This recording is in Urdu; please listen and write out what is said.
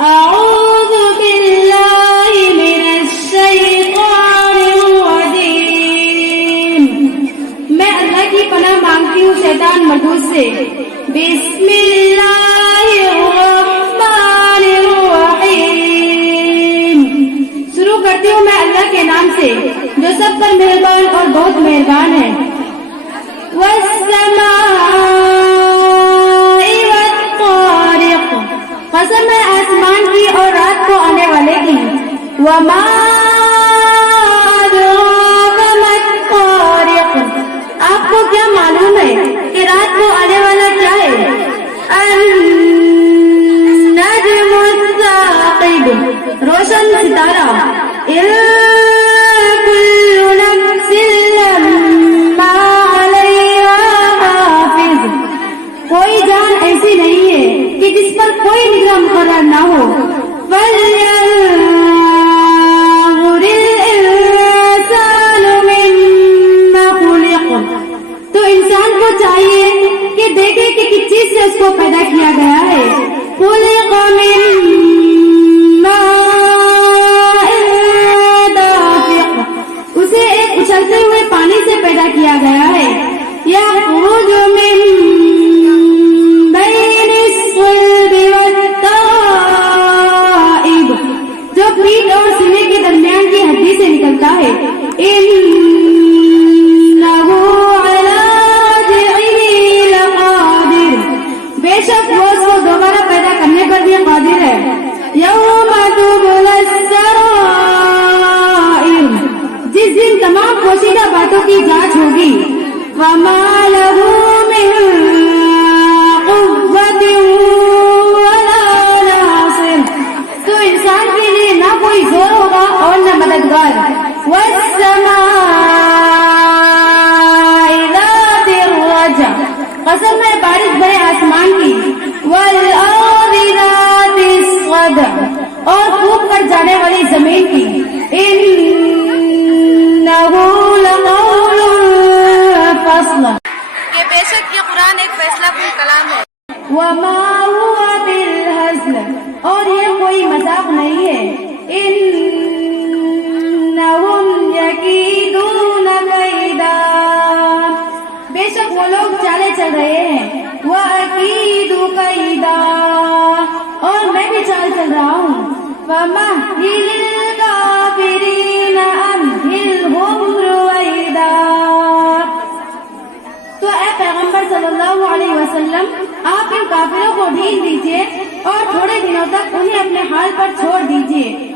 أعوذ بالله من الشيطان الرجيم. میں اللہ کی پناہ مانگتی ہوں شیطان مربوط سے. بسم اللہ الرحمن الرحیم. شروع کرتی ہوں میں اللہ کے نام سے جو سب پر مہربان اور بہت مہربان ہے. والسماء والطارق. قسم ہے آسمان کی اور رات کو آنے والے کی. وما أدراك ما الطارق. آپ کو کیا معلوم ہے کہ رات کو آنے والا کیا ہے؟ النجم الثاقب. روشن ستارہ. إن كل نفس لما عليها حافظ. کوئی جان ایسی نہیں ہے کہ جس پر کوئی نگاہ مقرر نہ ہو. فَلْيَنظُرِ الْإِنسَانُ مِمَّا خُلِقَ. تو انسان کو چاہیے کہ دیکھے کہ کس چیز سے اس کو پیدا کیا گیا ہے. خُلِقَ مِن مَاءٍ دَافِقٍ. اسے ایک اچھلتے ہوئے پانی سے پیدا کیا گیا ہے. يَخْرُجُ مِن بَيْنِ الصُّلْبِ وَالتَّرَائِبِ. جو پیٹھ اور سینے کے درمیان کی ہڈی سے نکلتا ہے. إِنَّهُ عَلَى رَجْعِهِ لَقَادِرٌ. بے شک وہ اس کو دوبارہ پیدا کرنے پر بھی قادر ہے. يَوْمَ تُبْلَى السَّرَائِرُ. جس دن تمام پوشیدہ باتوں کی جانچ ہوگی. وَمَا لَهُ مِن قُوَّةٍ وَلَا نَاصِرٍ. تو انسان کے لیے نہ کوئی زور ہوگا اور نہ مددگار. وَالسَّمَاءِ ذَاتِ الرَّجْعِ. قسم ہے بارش بھرے آسمان کی. وَالْأَرْضِ ذَاتِ الصَّدْعِ. اور پھوٹ کر جانے والی زمین کی. إِنَّهُ لَقَوْلٌ فَصْلٌ. کہ بے شک یہ قرآن ایک فیصلہ کن کلام ہے. وَمَا هُوَ بِالْهَزْلِ. اور یہ کوئی مذاق نہیں ہے. إِنَّهُمْ يَكِيدُونَ كَيْدًا. بے شک وہ لوگ چالے چل رہے ہیں. وَأَكِيدُ كَيْدًا. اور میں بھی چال چل رہا ہوں. فَمَهِّلِ الْكَافِرِينَ أَمْهِلْهُمْ رُوَيْدًا. تو اے پیغمبر صلی اللہ علیہ وسلم آپ ان کافروں کو ڈھیل دیجئے اور تھوڑے دنوں تک انہیں اپنے حال پر چھوڑ دیجئے.